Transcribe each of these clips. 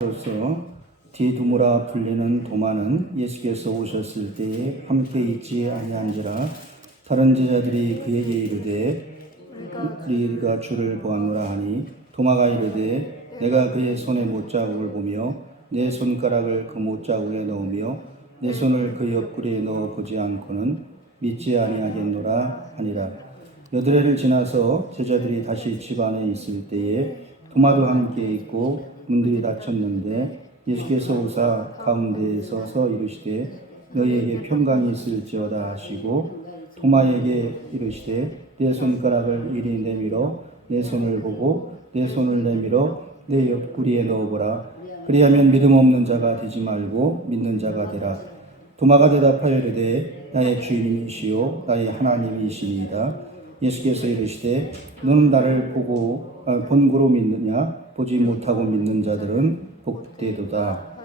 로서 디두모라 불리는 도마는 예수께서 오셨을 때에 함께 있지 아니한지라. 다른 제자들이 그에게 이르되 우리가 주를 보았노라 하니 도마가 이르되 내가 그의 손에 못자국을 보며 내 손가락을 그 못자국에 넣으며 내 손을 그 옆구리에 넣어 보지 않고는 믿지 아니하겠노라 하니라. 여드레를 지나서 제자들이 다시 집 안에 있을 때에 도마도 함께 있고 문들이 닫혔는데 예수께서 오사 가운데에 서서 이르시되 너희에게 평강이 있을지어다 하시고 도마에게 이르시되 내 손가락을 이리 내밀어 내 손을 보고 내 손을 내밀어 내 옆구리에 넣어보라. 그리하면 믿음 없는 자가 되지 말고 믿는 자가 되라. 도마가 대답하여 이르되 나의 주님이시요 나의 하나님이시니이다. 예수께서 이르시되 너는 나를 본고로 믿느냐? 보지 못하고 믿는 자들은 복되도다.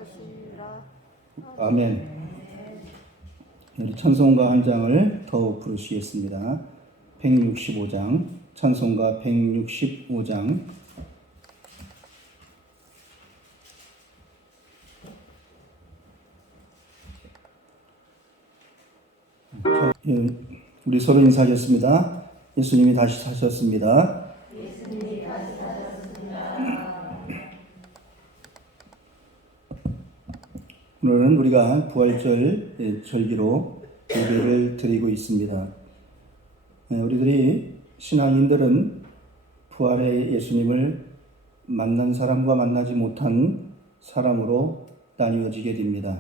아멘. 우리 찬송가 한 장을 더 부르시겠습니다. 165장, 찬송가 165장. 우리 서로 인사하겠습니다. 예수님이 다시 사셨습니다. 예수님이 다시 사셨습니다. 오늘은 우리가 부활절 절기로 예배를 드리고 있습니다. 우리들이 신앙인들은 부활의 예수님을 만난 사람과 만나지 못한 사람으로 나뉘어지게 됩니다.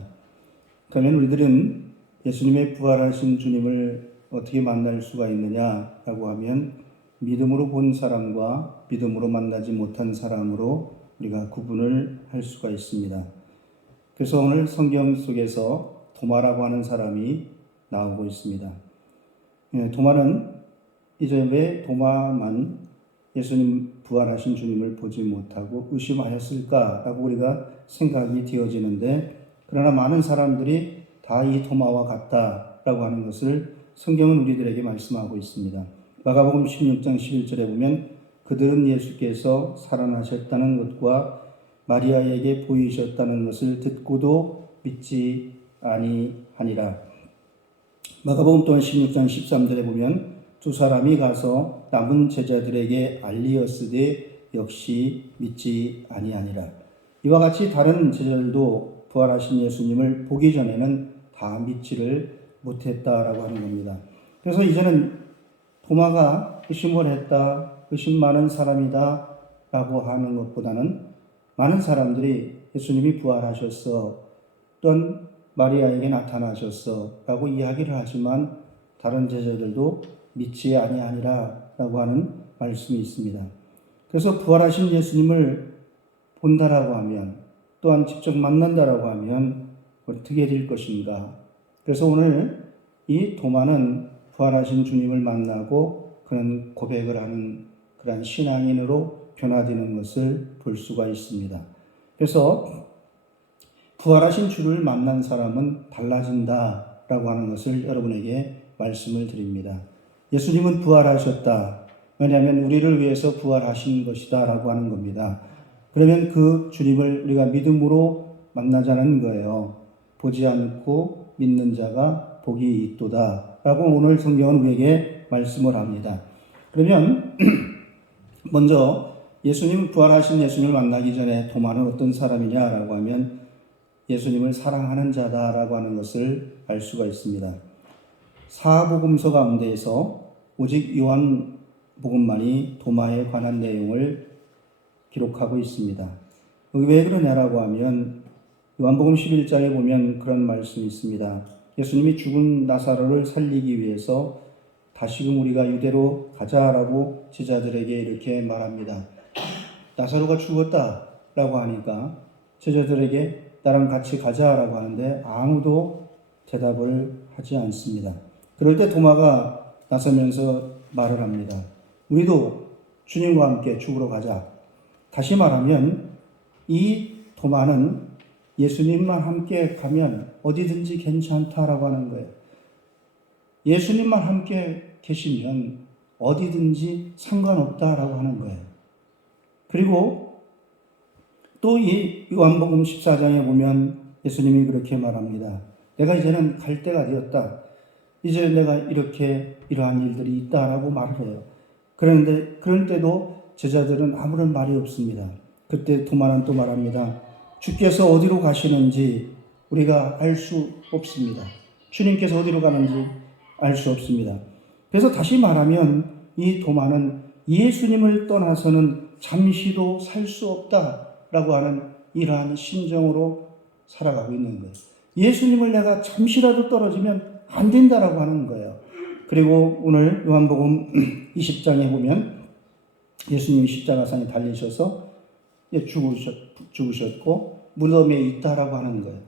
그러면 우리들은 예수님의 부활하신 주님을 어떻게 만날 수가 있느냐라고 하면 믿음으로 본 사람과 믿음으로 만나지 못한 사람으로 우리가 구분을 할 수가 있습니다. 그래서 오늘 성경 속에서 도마라고 하는 사람이 나오고 있습니다. 도마는 이제 왜 도마만 예수님 부활하신 주님을 보지 못하고 의심하였을까라고 우리가 생각이 되어지는데, 그러나 많은 사람들이 다 이 도마와 같다라고 하는 것을 성경은 우리들에게 말씀하고 있습니다. 마가복음 16장 11절에 보면 그들은 예수께서 살아나셨다는 것과 마리아에게 보이셨다는 것을 듣고도 믿지 아니하니라. 마가복음 또한 16장 13절에 보면 두 사람이 가서 남은 제자들에게 알리었으되 역시 믿지 아니하니라. 이와 같이 다른 제자들도 부활하신 예수님을 보기 전에는 다 믿지를 못했다라고 하는 겁니다. 그래서 이제는 도마가 의심을 했다, 의심 많은 사람이다 라고 하는 것보다는 많은 사람들이 예수님이 부활하셨어, 또는 마리아에게 나타나셨어 라고 이야기를 하지만 다른 제자들도 믿지 아니하니라 라고 하는 말씀이 있습니다. 그래서 부활하신 예수님을 본다라고 하면, 또한 직접 만난다라고 하면 어떻게 될 것인가? 그래서 오늘 이 도마는 부활하신 주님을 만나고 그런 고백을 하는 그런 신앙인으로 변화되는 것을 볼 수가 있습니다. 그래서 부활하신 주를 만난 사람은 달라진다라고 하는 것을 여러분에게 말씀을 드립니다. 예수님은 부활하셨다. 왜냐하면 우리를 위해서 부활하신 것이다 라고 하는 겁니다. 그러면 그 주님을 우리가 믿음으로 만나자는 거예요. 보지 않고 믿는 자가 복이 있도다 라고 오늘 성경은 우리에게 말씀을 합니다. 그러면 먼저 예수님, 부활하신 예수님을 만나기 전에 도마는 어떤 사람이냐라고 하면 예수님을 사랑하는 자다라고 하는 것을 알 수가 있습니다. 사복음서 가운데에서 오직 요한복음만이 도마에 관한 내용을 기록하고 있습니다. 왜 그러냐라고 하면 요한복음 11장에 보면 그런 말씀이 있습니다. 예수님이 죽은 나사로를 살리기 위해서 다시금 우리가 유대로 가자라고 제자들에게 이렇게 말합니다. 나사로가 죽었다라고 하니까 제자들에게 나랑 같이 가자라고 하는데 아무도 대답을 하지 않습니다. 그럴 때 도마가 나서면서 말을 합니다. 우리도 주님과 함께 죽으러 가자. 다시 말하면 이 도마는 예수님만 함께 가면 어디든지 괜찮다라고 하는 거예요. 예수님만 함께 계시면 어디든지 상관없다라고 하는 거예요. 그리고 또 이 요한복음 14장에 보면 예수님이 그렇게 말합니다. 내가 이제는 갈 때가 되었다. 이제 내가 이렇게 이러한 일들이 있다라고 말을 해요. 그런데 그럴 때도 제자들은 아무런 말이 없습니다. 그때 도마는 또 말합니다. 주께서 어디로 가시는지 우리가 알 수 없습니다. 주님께서 어디로 가는지 알 수 없습니다. 그래서 다시 말하면 이 도마는 예수님을 떠나서는 잠시도 살 수 없다라고 하는 이러한 심정으로 살아가고 있는 거예요. 예수님을 내가 잠시라도 떨어지면 안 된다라고 하는 거예요. 그리고 오늘 요한복음 20장에 보면 예수님이 십자가상에 달리셔서 죽으셨고 무덤에 있다라고 하는 거예요.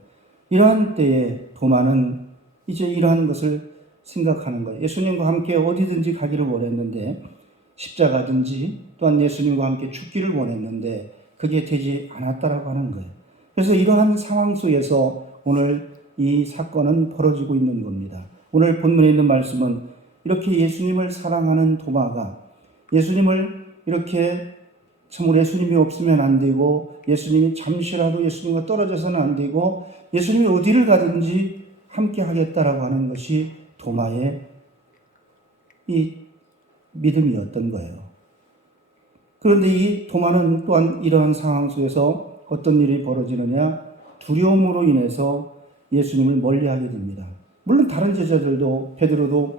이러한 때에 도마는 이제 이러한 것을 생각하는 거예요. 예수님과 함께 어디든지 가기를 원했는데 십자가든지 또한 예수님과 함께 죽기를 원했는데 그게 되지 않았다라고 하는 거예요. 그래서 이러한 상황 속에서 오늘 이 사건은 벌어지고 있는 겁니다. 오늘 본문에 있는 말씀은 이렇게 예수님을 사랑하는 도마가 예수님을 이렇게 참으로 예수님이 없으면 안 되고 예수님이 잠시라도 예수님과 떨어져서는 안 되고 예수님이 어디를 가든지 함께 하겠다라고 하는 것이 도마의 이 믿음이었던 거예요. 그런데 이 도마는 또한 이러한 상황 속에서 어떤 일이 벌어지느냐? 두려움으로 인해서 예수님을 멀리하게 됩니다. 물론 다른 제자들도 베드로도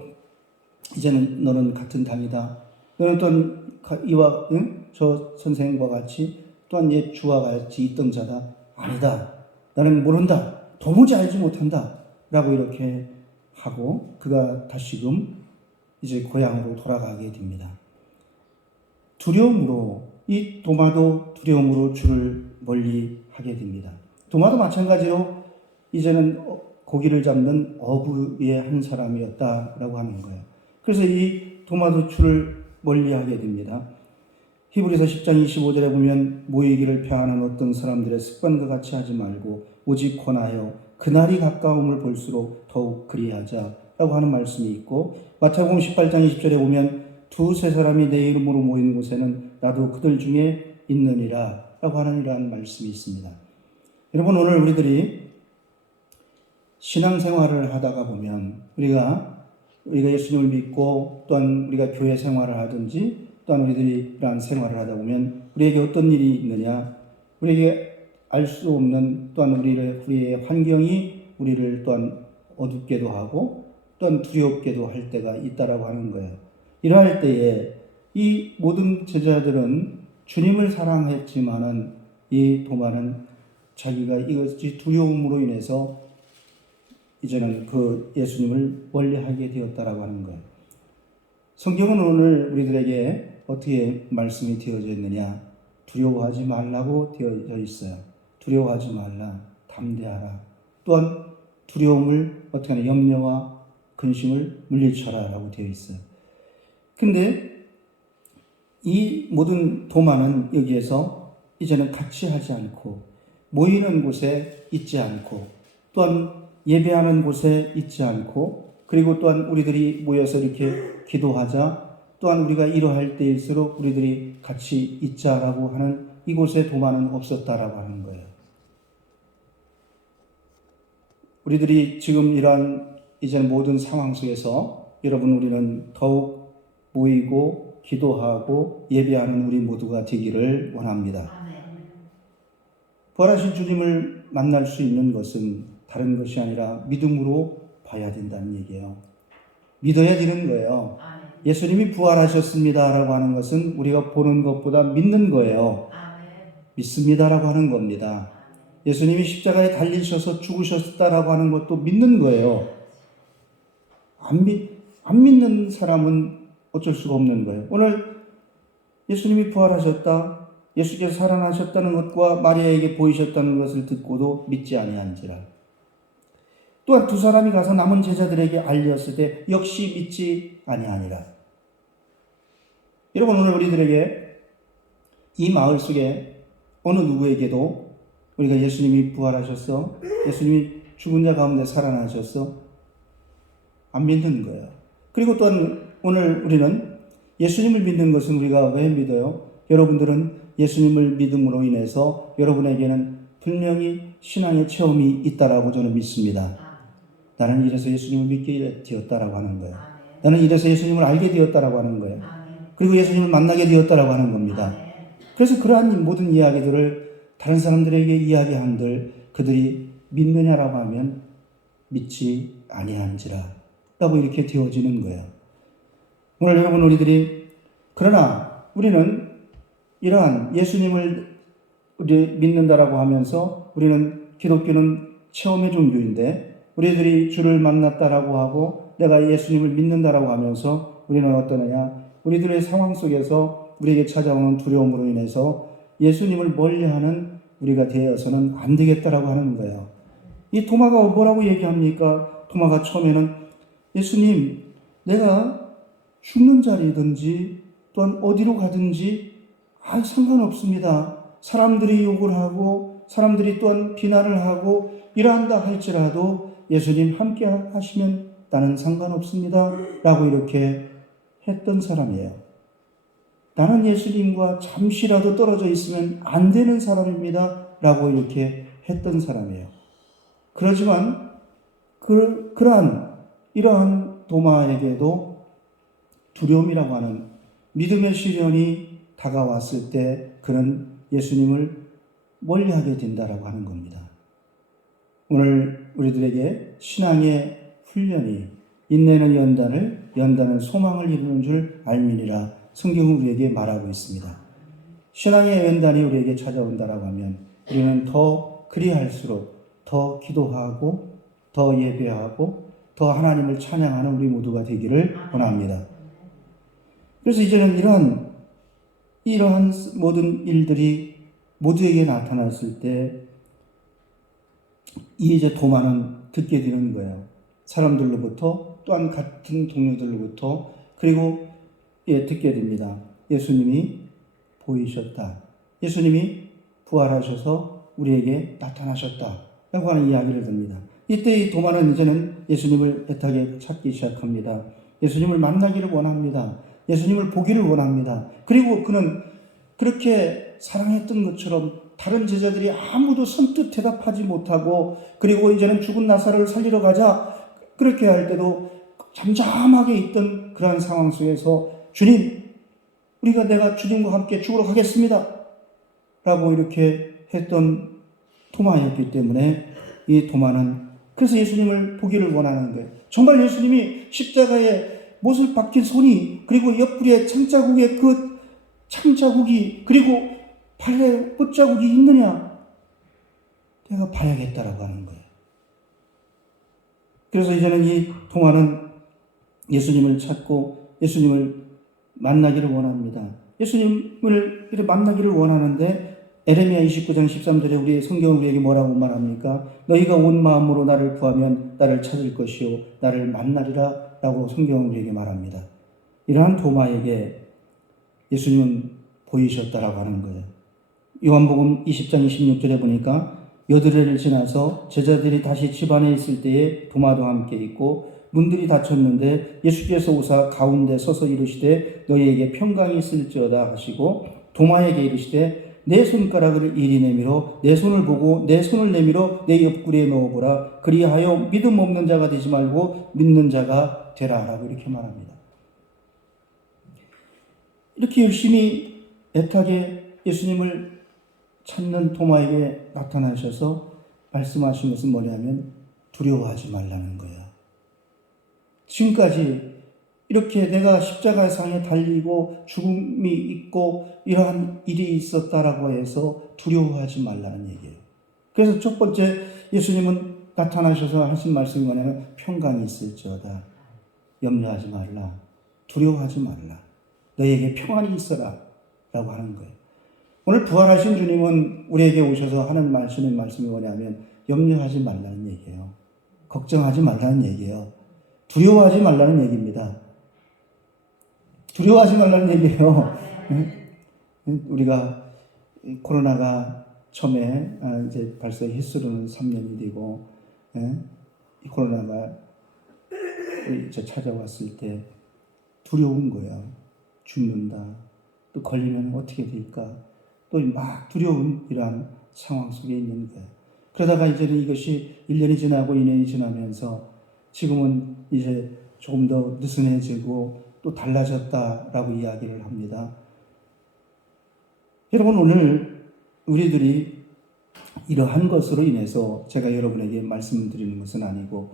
이제는 너는 같은 당이다. 너는 또한 이와 저 선생과 같이 또한 옛 주와 같이 있던 자다. 아니다. 나는 모른다. 도무지 알지 못한다. 라고 이렇게 하고 그가 다시금 이제 고향으로 돌아가게 됩니다. 두려움으로 이 도마도 두려움으로 주를 멀리 하게 됩니다. 도마도 마찬가지로 이제는 고기를 잡는 어부의 한 사람이었다라고 하는 거예요. 그래서 이 도마도 주를 멀리하게 됩니다. 히브리서 10장 25절에 보면 모이기를 폐하는 어떤 사람들의 습관과 같이 하지 말고 오직 권하여 그날이 가까움을 볼수록 더욱 그리하자라고 하는 말씀이 있고 마태복음 18장 20절에 보면 두세 사람이 내 이름으로 모이는 곳에는 나도 그들 중에 있느니라 라고 하는 이러한 말씀이 있습니다. 여러분 오늘 우리들이 신앙생활을 하다가 보면 우리가 예수님을 믿고 또한 우리가 교회 생활을 하든지 또한 우리들이 이러한 생활을 하다 보면 우리에게 어떤 일이 있느냐 우리에게 알 수 없는 또한 우리의 환경이 우리를 또한 어둡게도 하고 또한 두렵게도 할 때가 있다라고 하는 거예요. 이러할 때에 이 모든 제자들은 주님을 사랑했지만은 이 도마는 자기가 이것이 두려움으로 인해서 이제는 그 예수님을 멀리하게 되었다라고 하는 거예요. 성경은 오늘 우리들에게 어떻게 말씀이 되어져 있느냐? 두려워하지 말라고 되어져 있어요. 두려워하지 말라, 담대하라. 또한 두려움을 어떻게 하냐? 염려와 근심을 물리쳐라라고 되어 있어요. 근데 이 모든 도마는 여기에서 이제는 같이 하지 않고 모이는 곳에 있지 않고 또한 예배하는 곳에 있지 않고 그리고 또한 우리들이 모여서 이렇게 기도하자 또한 우리가 이러할 때일수록 우리들이 같이 있자라고 하는 이곳에 도마는 없었다라고 하는 거예요. 우리들이 지금 이러한 이제 모든 상황 속에서 여러분 우리는 더욱 모이고 기도하고 예배하는 우리 모두가 되기를 원합니다. 부활하신 주님을 만날 수 있는 것은 다른 것이 아니라 믿음으로 봐야 된다는 얘기예요. 믿어야 되는 거예요. 예수님이 부활하셨습니다라고 하는 것은 우리가 보는 것보다 믿는 거예요. 믿습니다라고 하는 겁니다. 예수님이 십자가에 달리셔서 죽으셨다라고 하는 것도 믿는 거예요. 안 믿는 사람은 어쩔 수가 없는 거예요. 오늘 예수님이 부활하셨다, 예수께서 살아나셨다는 것과 마리아에게 보이셨다는 것을 듣고도 믿지 아니한지라. 또한 두 사람이 가서 남은 제자들에게 알렸을 때 역시 믿지 아니하니라. 여러분 오늘 우리들에게 이 마을 속에 어느 누구에게도 우리가 예수님이 부활하셨어, 예수님이 죽은 자 가운데 살아나셨어, 안 믿는 거예요. 그리고 또한 오늘 우리는 예수님을 믿는 것은 우리가 왜 믿어요? 여러분들은 예수님을 믿음으로 인해서 여러분에게는 분명히 신앙의 체험이 있다라고 저는 믿습니다. 나는 이래서 예수님을 믿게 되었다라고 하는 거예요. 나는 이래서 예수님을 알게 되었다라고 하는 거예요. 그리고 예수님을 만나게 되었다라고 하는 겁니다. 그래서 그러한 모든 이야기들을 다른 사람들에게 이야기한들 그들이 믿느냐라고 하면 믿지 아니한지라 라고 이렇게 되어지는 거예요. 오늘 여러분 우리들이 그러나 우리는 이러한 예수님을 우리 믿는다라고 하면서 우리는 기독교는 체험의 종교인데 우리들이 주를 만났다라고 하고 내가 예수님을 믿는다라고 하면서 우리는 어떠느냐? 우리들의 상황 속에서 우리에게 찾아오는 두려움으로 인해서 예수님을 멀리하는 우리가 되어서는 안 되겠다라고 하는 거예요. 이 도마가 뭐라고 얘기합니까? 도마가 처음에는 예수님, 내가 죽는 자리든지 또한 어디로 가든지 상관없습니다. 사람들이 욕을 하고 사람들이 또한 비난을 하고 이러한다 할지라도 예수님 함께 하시면 나는 상관없습니다. 라고 이렇게 했던 사람이에요. 나는 예수님과 잠시라도 떨어져 있으면 안 되는 사람입니다. 라고 이렇게 했던 사람이에요. 그렇지만 이러한 도마에게도 두려움이라고 하는 믿음의 시련이 다가왔을 때 그는 예수님을 멀리하게 된다라고 하는 겁니다. 오늘 우리들에게 신앙의 훈련이 인내는 연단은 소망을 이루는 줄 알미니라 성경은 우리에게 말하고 있습니다. 신앙의 연단이 우리에게 찾아온다라고 하면 우리는 더 그리할수록 더 기도하고 더 예배하고 더 하나님을 찬양하는 우리 모두가 되기를 원합니다. 그래서 이제는 이러한 모든 일들이 모두에게 나타났을 때 이제 도마는 듣게 되는 거예요. 사람들로부터 또한 같은 동료들로부터 그리고 듣게 됩니다. 예수님이 보이셨다. 예수님이 부활하셔서 우리에게 나타나셨다. 라고 하는 이야기를 듣습니다. 이때 이 도마는 이제는 예수님을 애타게 찾기 시작합니다. 예수님을 만나기를 원합니다. 예수님을 보기를 원합니다. 그리고 그는 그렇게 사랑했던 것처럼 다른 제자들이 아무도 선뜻 대답하지 못하고 그리고 이제는 죽은 나사로를 살리러 가자 그렇게 할 때도 잠잠하게 있던 그러한 상황 속에서 주님, 내가 주님과 함께 죽으러 가겠습니다. 라고 이렇게 했던 도마였기 때문에 이 도마는 그래서 예수님을 보기를 원하는 거예요. 정말 예수님이 십자가에 못을 박힌 손이 그리고 옆구리에 창자국에 그 창자국이 그리고 발에 pot자국이 있느냐? 내가 봐야겠다라고 하는 거예요. 그래서 이제는 이 도마는 예수님을 찾고 예수님을 만나기를 원합니다. 예수님을 만나기를 원하는데 에레미야 29장 13절에 우리의 성경은 우리에게 뭐라고 말합니까? 너희가 온 마음으로 나를 구하면 나를 찾을 것이요 나를 만나리라 라고 성경은 우리에게 말합니다. 이러한 도마에게 예수님은 보이셨다라고 하는 거예요. 요한복음 20장 26절에 보니까 여드레를 지나서 제자들이 다시 집 안에 있을 때에 도마도 함께 있고 문들이 닫혔는데 예수께서 오사 가운데 서서 이르시되 너희에게 평강이 있을지어다 하시고 도마에게 이르시되 내 손가락을 이리 내밀어 내 손을 보고 내 손을 내밀어 내 옆구리에 넣어보라. 그리하여 믿음 없는 자가 되지 말고 믿는 자가 되라 라고 이렇게 말합니다. 이렇게 열심히 애타게 예수님을 찾는 도마에게 나타나셔서 말씀하신 것은 뭐냐면 두려워하지 말라는 거예요. 지금까지 이렇게 내가 십자가상에 달리고 죽음이 있고 이러한 일이 있었다라고 해서 두려워하지 말라는 얘기예요. 그래서 첫 번째 예수님은 나타나셔서 하신 말씀이 뭐냐면 평강이 있을지어다. 염려하지 말라. 두려워하지 말라. 너에게 평안이 있어라 라고 하는 거예요. 오늘 부활하신 주님은 우리에게 오셔서 하는 말씀이 뭐냐면 염려하지 말라는 얘기예요. 걱정하지 말라는 얘기예요. 두려워하지 말라는 얘기입니다. 두려워하지 말라는 얘기예요. 우리가 코로나가 처음에 이제 벌써 횟수로는 3년이 되고 이 코로나가 찾아왔을 때 두려운 거예요. 죽는다. 또 걸리면 어떻게 될까? 또 막 두려운 이러한 상황 속에 있는 거예요. 그러다가 이제는 이것이 1년이 지나고 2년이 지나면서 지금은 이제 조금 더 느슨해지고 또 달라졌다라고 이야기를 합니다. 여러분, 오늘 우리들이 이러한 것으로 인해서 제가 여러분에게 말씀드리는 것은 아니고,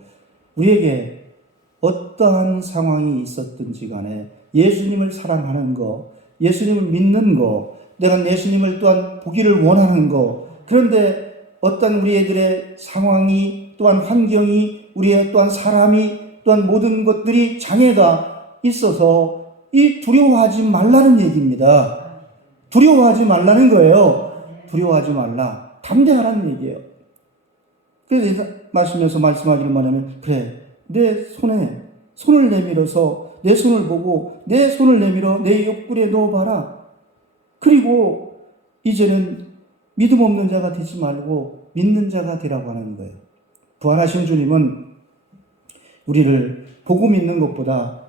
우리에게 어떠한 상황이 있었든지 간에 예수님을 사랑하는 거, 예수님을 믿는 거, 내가 예수님을 또한 보기를 원하는 거, 그런데 어떤 우리들의 상황이, 또한 환경이, 우리의 또한 사람이, 또한 모든 것들이 장애가 있어서 이 두려워하지 말라는 얘기입니다. 두려워하지 말라는 거예요. 두려워하지 말라. 담대하라는 얘기예요. 그래서 마시면서 말씀하기를 하면, 그래, 내 손에 손을 내밀어서 내 손을 보고 내 손을 내밀어 내 옆구리에 넣어봐라. 그리고 이제는 믿음 없는 자가 되지 말고 믿는 자가 되라고 하는 거예요. 부활하신 주님은 우리를 보고 믿는 것보다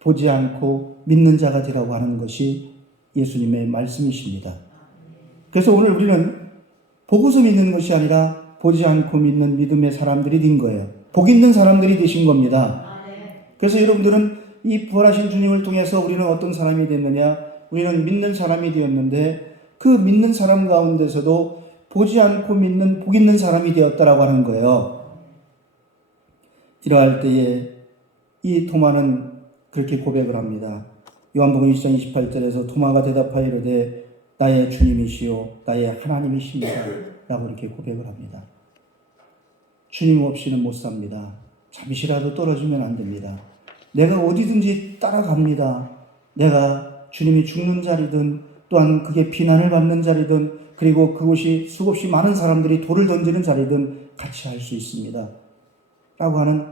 보지 않고 믿는 자가 되라고 하는 것이 예수님의 말씀이십니다. 그래서 오늘 우리는 보고서 믿는 것이 아니라 보지 않고 믿는 믿음의 사람들이 된 거예요. 복 있는 사람들이 되신 겁니다. 그래서 여러분들은 이 부활하신 주님을 통해서 우리는 어떤 사람이 됐느냐? 우리는 믿는 사람이 되었는데 그 믿는 사람 가운데서도 보지 않고 믿는 복 있는 사람이 되었다라고 하는 거예요. 이러할 때에 이 토마는 그렇게 고백을 합니다. 요한복음 1장 28절에서 토마가 대답하여 이르되 나의 주님이시요 나의 하나님이십니다 라고 이렇게 고백을 합니다. 주님 없이는 못 삽니다. 잠시라도 떨어지면 안 됩니다. 내가 어디든지 따라갑니다. 내가 주님이 죽는 자리든 또한 그게 비난을 받는 자리든 그리고 그곳이 수없이 많은 사람들이 돌을 던지는 자리든 같이 할 수 있습니다. 라고 하는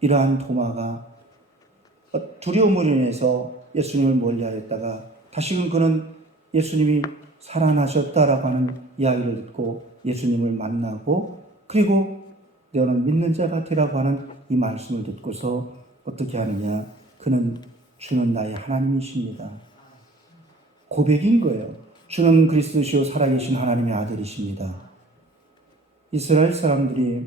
이러한 토마가 두려움으로 인해서 예수님을 멀리하였다가 다시금 그는 예수님이 살아나셨다라고 하는 이야기를 듣고 예수님을 만나고 그리고 너는 믿는 자가 되라고 하는 이 말씀을 듣고서 어떻게 하느냐? 그는 주는 나의 하나님이십니다. 고백인 거예요. 주는 그리스도시요 살아계신 하나님의 아들이십니다. 이스라엘 사람들이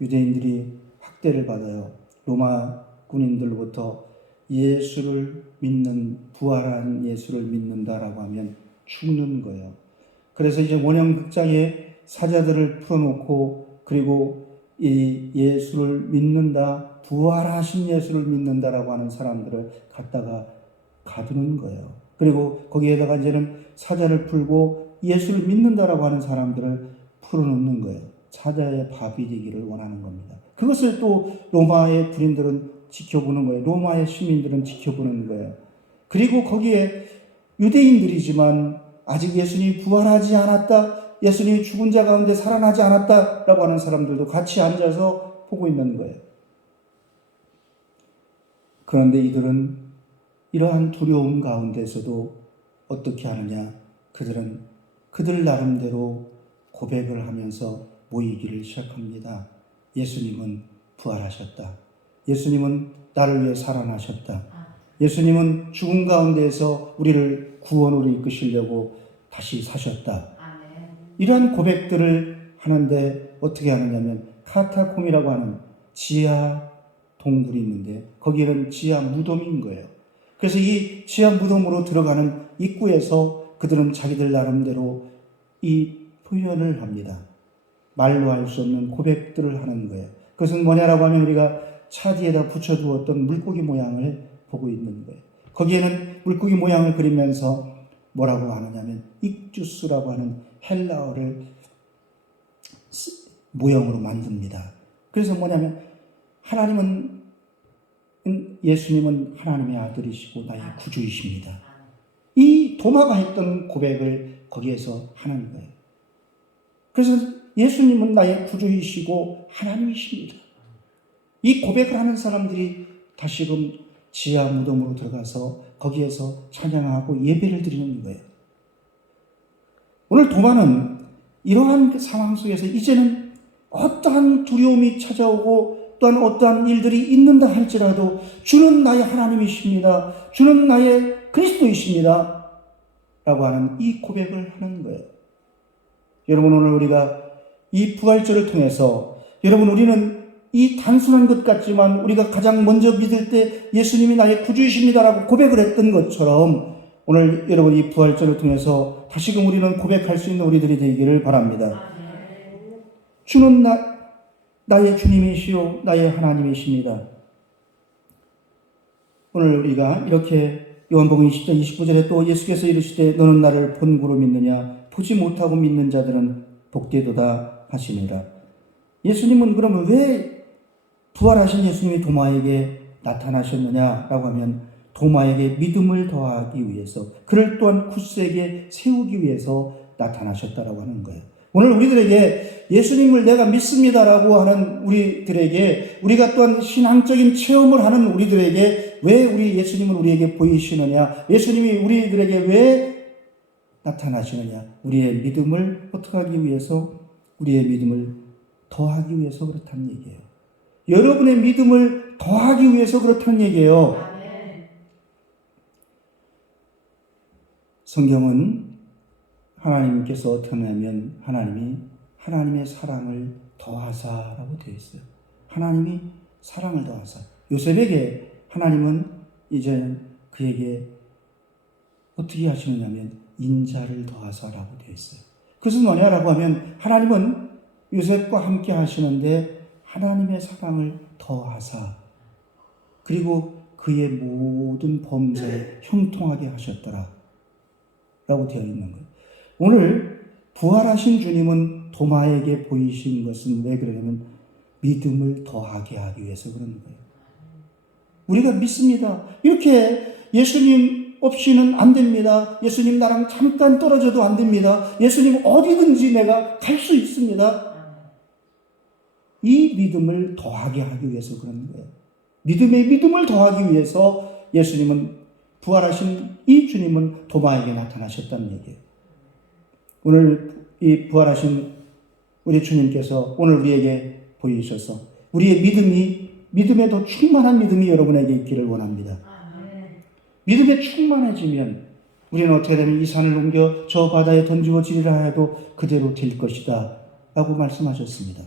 유대인들이 학대를 받아요. 로마 군인들로부터 예수를 믿는 부활한 예수를 믿는다라고 하면 죽는 거예요. 그래서 이제 원형극장에 사자들을 풀어놓고 그리고 이 예수를 믿는다, 부활하신 예수를 믿는다라고 하는 사람들을 갖다가 가두는 거예요. 그리고 거기에다가 이제는 사자를 풀고 예수를 믿는다라고 하는 사람들을 풀어놓는 거예요. 사자의 밥이 되기를 원하는 겁니다. 그것을 또 로마의 군인들은 지켜보는 거예요. 로마의 시민들은 지켜보는 거예요. 그리고 거기에 유대인들이지만 아직 예수님이 부활하지 않았다, 예수님이 죽은 자 가운데 살아나지 않았다라고 하는 사람들도 같이 앉아서 보고 있는 거예요. 그런데 이들은 이러한 두려움 가운데서도 어떻게 하느냐? 그들은 그들 나름대로 고백을 하면서 모이기를 시작합니다. 예수님은 부활하셨다. 예수님은 나를 위해 살아나셨다. 예수님은 죽음 가운데에서 우리를 구원으로 이끄시려고 다시 사셨다. 이러한 고백들을 하는데 어떻게 하느냐면 카타콤이라고 하는 지하 동굴이 있는데 거기는 지하 무덤인 거예요. 그래서 이 지하 무덤으로 들어가는 입구에서 그들은 자기들 나름대로 이 표현을 합니다. 말로 할 수 없는 고백들을 하는 거예요. 그것은 뭐냐라고 하면 우리가 차 뒤에다 붙여두었던 물고기 모양을 보고 있는 거예요. 거기에는 물고기 모양을 그리면서 뭐라고 하느냐면 익주스라고 하는 헬라어를 모형으로 만듭니다. 그래서 뭐냐면 하나님은 예수님은 하나님의 아들이시고 나의 구주이십니다. 이 도마가 했던 고백을 거기에서 하는 거예요. 그래서 예수님은 나의 구주이시고 하나님이십니다. 이 고백을 하는 사람들이 다시금 지하 무덤으로 들어가서 거기에서 찬양하고 예배를 드리는 거예요. 오늘 도마는 이러한 상황 속에서 이제는 어떠한 두려움이 찾아오고 또한 어떠한 일들이 있는다 할지라도 주는 나의 하나님이십니다. 주는 나의 그리스도이십니다. 하는 이 고백을 하는 거예요. 여러분, 오늘 우리가 이 부활절을 통해서 여러분, 우리는 이 단순한 것 같지만 우리가 가장 먼저 믿을 때 예수님이 나의 구주이십니다라고 고백을 했던 것처럼 오늘 여러분 이 부활절을 통해서 다시금 우리는 고백할 수 있는 우리들이 되기를 바랍니다. 주는 나의 주님이시요 나의 하나님이십니다. 오늘 우리가 이렇게 요한복음 20장 29절에 또 예수께서 이르시되 너는 나를 본구로 믿느냐 보지 못하고 믿는 자들은 복되도다 하시니라. 예수님은 그러면 왜 부활하신 예수님이 도마에게 나타나셨느냐라고 하면 도마에게 믿음을 더하기 위해서, 그를 또한 굳세게 세우기 위해서 나타나셨다라고 하는 거예요. 오늘 우리들에게 예수님을 내가 믿습니다라고 하는 우리들에게, 우리가 또한 신앙적인 체험을 하는 우리들에게 왜 우리 예수님을 우리에게 보이시느냐, 예수님이 우리들에게 왜 나타나시느냐, 우리의 믿음을 어떻게 하기 위해서, 우리의 믿음을 더하기 위해서 그렇다는 얘기예요. 여러분의 믿음을 더하기 위해서 그렇다는 얘기예요. 성경은 하나님께서 어떻게 하냐면 하나님이 하나님의 사랑을 더하사라고 되어 있어요. 하나님이 사랑을 더하사. 요셉에게 하나님은 이제 그에게 어떻게 하시느냐면 인자를 더하사라고 되어 있어요. 그것은 뭐냐라고 하면 하나님은 요셉과 함께 하시는데 하나님의 사랑을 더하사, 그리고 그의 모든 범죄에 형통하게 하셨더라 라고 되어 있는 거예요. 오늘 부활하신 주님은 도마에게 보이신 것은 왜 그러냐면 믿음을 더하게 하기 위해서 그러는 거예요. 우리가 믿습니다. 이렇게 예수님 없이는 안 됩니다. 예수님 나랑 잠깐 떨어져도 안 됩니다. 예수님 어디든지 내가 갈 수 있습니다. 이 믿음을 더하게 하기 위해서 그러는 거예요. 믿음의 믿음을 더하기 위해서 예수님은, 부활하신 이 주님은 도마에게 나타나셨다는 얘기예요. 오늘 이 부활하신 우리 주님께서 오늘 우리에게 보이셔서 우리의 믿음에 더 충만한 믿음이 여러분에게 있기를 원합니다. 믿음에 충만해지면 우리는 어떻게 되면 이 산을 옮겨 저 바다에 던지어지리라 해도 그대로 될 것이다 라고 말씀하셨습니다.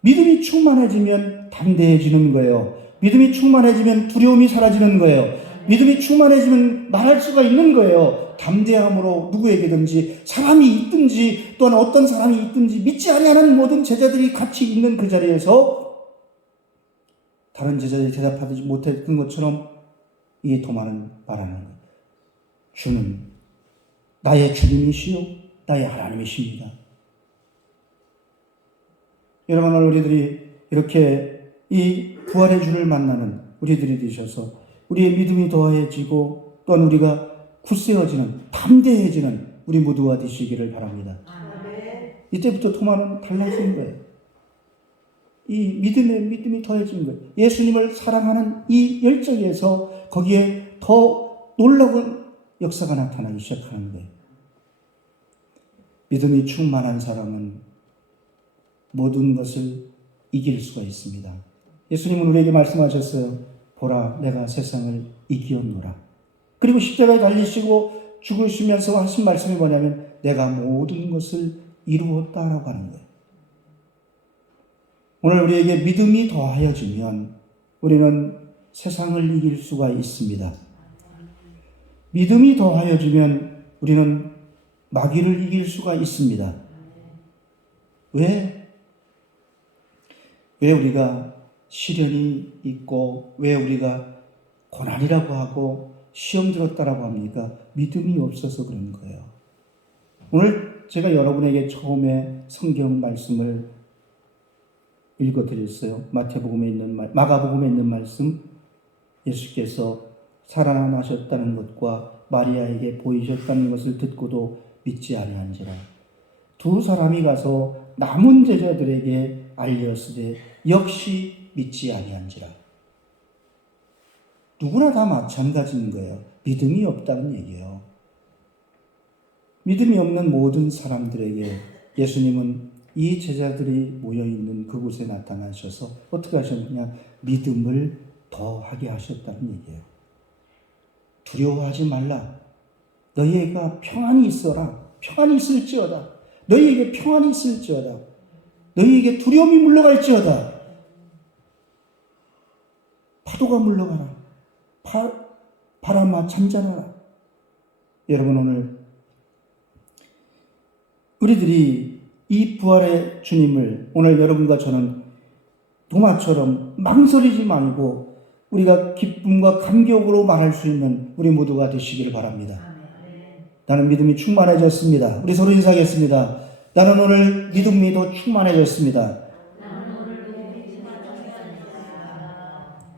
믿음이 충만해지면 담대해지는 거예요. 믿음이 충만해지면 두려움이 사라지는 거예요. 믿음이 충만해지면 말할 수가 있는 거예요. 담대함으로 누구에게든지, 사람이 있든지 또한 어떤 사람이 있든지 믿지 아니하는 모든 제자들이 같이 있는 그 자리에서 다른 제자들이 대답하지 못했던 것처럼 이 도마는 말하는 거예요. 주는 나의 주님이시요 나의 하나님이십니다. 여러분, 오늘 우리들이 이렇게 이 부활의 주를 만나는 우리들이 되셔서 우리의 믿음이 더해지고 또한 우리가 굳세어지는, 담대해지는 우리 모두가 되시기를 바랍니다. 이때부터 도마는 달라진 거예요. 이 믿음이 더해진 거예요. 예수님을 사랑하는 이 열정에서 거기에 더 놀라운 역사가 나타나기 시작하는 거예요. 믿음이 충만한 사람은 모든 것을 이길 수가 있습니다. 예수님은 우리에게 말씀하셨어요. 보라, 내가 세상을 이기었노라. 그리고 십자가에 달리시고 죽으시면서 하신 말씀이 뭐냐면 내가 모든 것을 이루었다라고 하는 거예요. 오늘 우리에게 믿음이 더하여지면 우리는 세상을 이길 수가 있습니다. 믿음이 더하여지면 우리는 마귀를 이길 수가 있습니다. 왜 우리가 시련이 있고 왜 우리가 고난이라고 하고 시험 들었다라고 합니까? 믿음이 없어서 그런 거예요. 오늘 제가 여러분에게 처음에 성경 말씀을 읽어드렸어요. 마태복음에 있는 마가복음에 있는 말씀, 예수께서 살아나셨다는 것과 마리아에게 보이셨다는 것을 듣고도 믿지 아니한지라. 두 사람이 가서 남은 제자들에게 알렸으되 역시 믿지 아니한지라. 누구나 다 마찬가지인 거예요. 믿음이 없다는 얘기예요. 믿음이 없는 모든 사람들에게 예수님은 이 제자들이 모여있는 그곳에 나타나셔서 어떻게 하셨느냐? 믿음을 더하게 하셨다는 얘기예요. 두려워하지 말라. 너희가 평안이 있어라. 평안이 있을지어다. 너희에게 평안이 있을지어다. 너희에게 두려움이 물러갈지어다. 파도가 물러가라. 바람아 잠잠하라. 여러분, 오늘 우리들이 이 부활의 주님을 오늘 여러분과 저는 도마처럼 망설이지 말고 우리가 기쁨과 감격으로 말할 수 있는 우리 모두가 되시기를 바랍니다. 나는 믿음이 충만해졌습니다. 우리 서로 인사하겠습니다. 나는 오늘 믿음이 더 충만해졌습니다.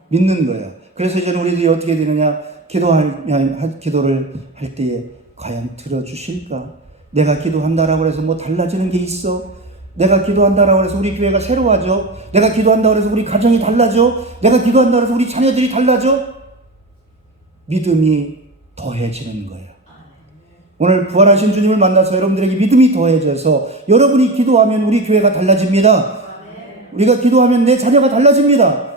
믿는 거예요. 그래서 이제 우리들이 어떻게 되느냐? 기도를 할 때에 과연 들어주실까? 내가 기도한다라고 해서 뭐 달라지는 게 있어? 내가 기도한다라고 해서 우리 교회가 새로워져? 내가 기도한다고 해서 우리 가정이 달라져? 내가 기도한다고 해서 우리 자녀들이 달라져? 믿음이 더해지는 거예요. 오늘 부활하신 주님을 만나서 여러분들에게 믿음이 더해져서 여러분이 기도하면 우리 교회가 달라집니다. 우리가 기도하면 내 자녀가 달라집니다.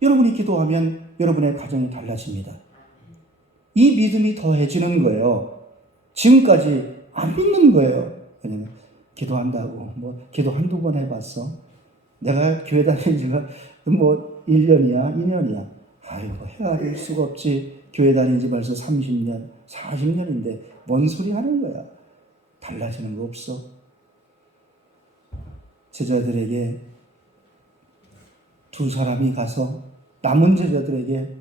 여러분이 기도하면 여러분의 가정이 달라집니다. 이 믿음이 더해지는 거예요. 지금까지 안 믿는 거예요. 왜냐면 기도한다고 기도 한두 번 해봤어. 내가 교회 다닌 지가 1년이야 2년이야. 아이고 헤아릴 수가 없지. 교회 다닌 지 벌써 30년 40년인데 뭔 소리 하는 거야. 달라지는 거 없어. 제자들에게 두 사람이 가서 남은 제자들에게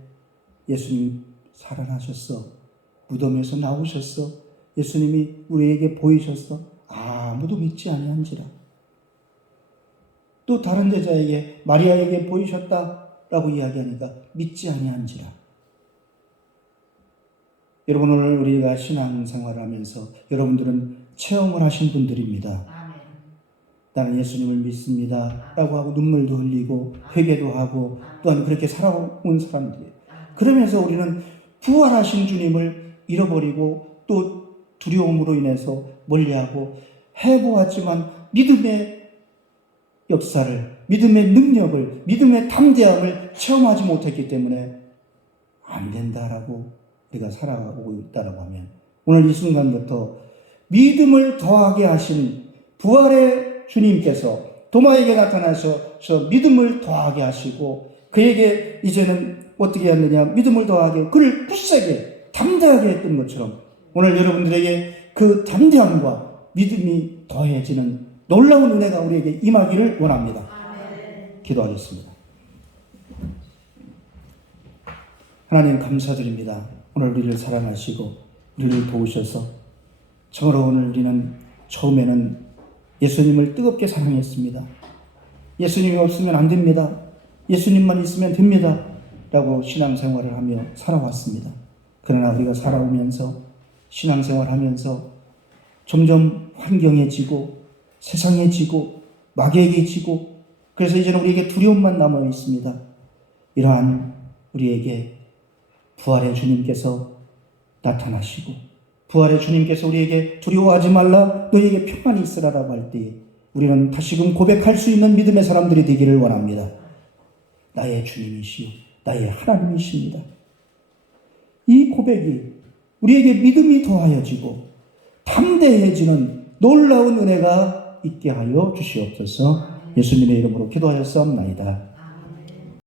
예수님 살아나셨어. 무덤에서 나오셨어. 예수님이 우리에게 보이셨어. 아무도 믿지 아니한지라. 또 다른 제자에게 마리아에게 보이셨다라고 이야기하니까 믿지 아니한지라. 여러분, 오늘 우리가 신앙생활을 하면서 여러분들은 체험을 하신 분들입니다. 나는 예수님을 믿습니다 라고 하고 눈물도 흘리고 회개도 하고 또한 그렇게 살아온 사람들이에요. 그러면서 우리는 부활하신 주님을 잃어버리고 또 두려움으로 인해서 멀리하고 해보았지만 믿음의 역사를, 믿음의 능력을, 믿음의 담대함을 체험하지 못했기 때문에 안 된다라고 우리가 살아가고 있다라고 하면 오늘 이 순간부터 믿음을 더하게 하신 부활의 주님께서 도마에게 나타나셔서 믿음을 더하게 하시고 그에게 이제는 어떻게 했느냐? 믿음을 더하게 그를 굳세게 담대하게 했던 것처럼 오늘 여러분들에게 그 담대함과 믿음이 더해지는 놀라운 은혜가 우리에게 임하기를 원합니다. 기도하겠습니다. 하나님 감사드립니다. 오늘 우리를 사랑하시고 우리를 도우셔서 참으로 오늘 우리는 처음에는 예수님을 뜨겁게 사랑했습니다. 예수님이 없으면 안 됩니다. 예수님만 있으면 됩니다. 라고 신앙생활을 하며 살아왔습니다. 그러나 우리가 살아오면서 신앙생활하면서 점점 환경해지고 세상해지고 막연해지고 그래서 이제는 우리에게 두려움만 남아 있습니다. 이러한 우리에게 부활의 주님께서 나타나시고 부활의 주님께서 우리에게 두려워하지 말라 너희에게 평안이 있으라라고 할 때 우리는 다시금 고백할 수 있는 믿음의 사람들이 되기를 원합니다. 나의 주님이시오 나의 하나님이십니다. 이 고백이 우리에게 믿음이 더하여지고 담대해지는 놀라운 은혜가 있게 하여 주시옵소서. 예수님의 이름으로 기도하였사옵나이다.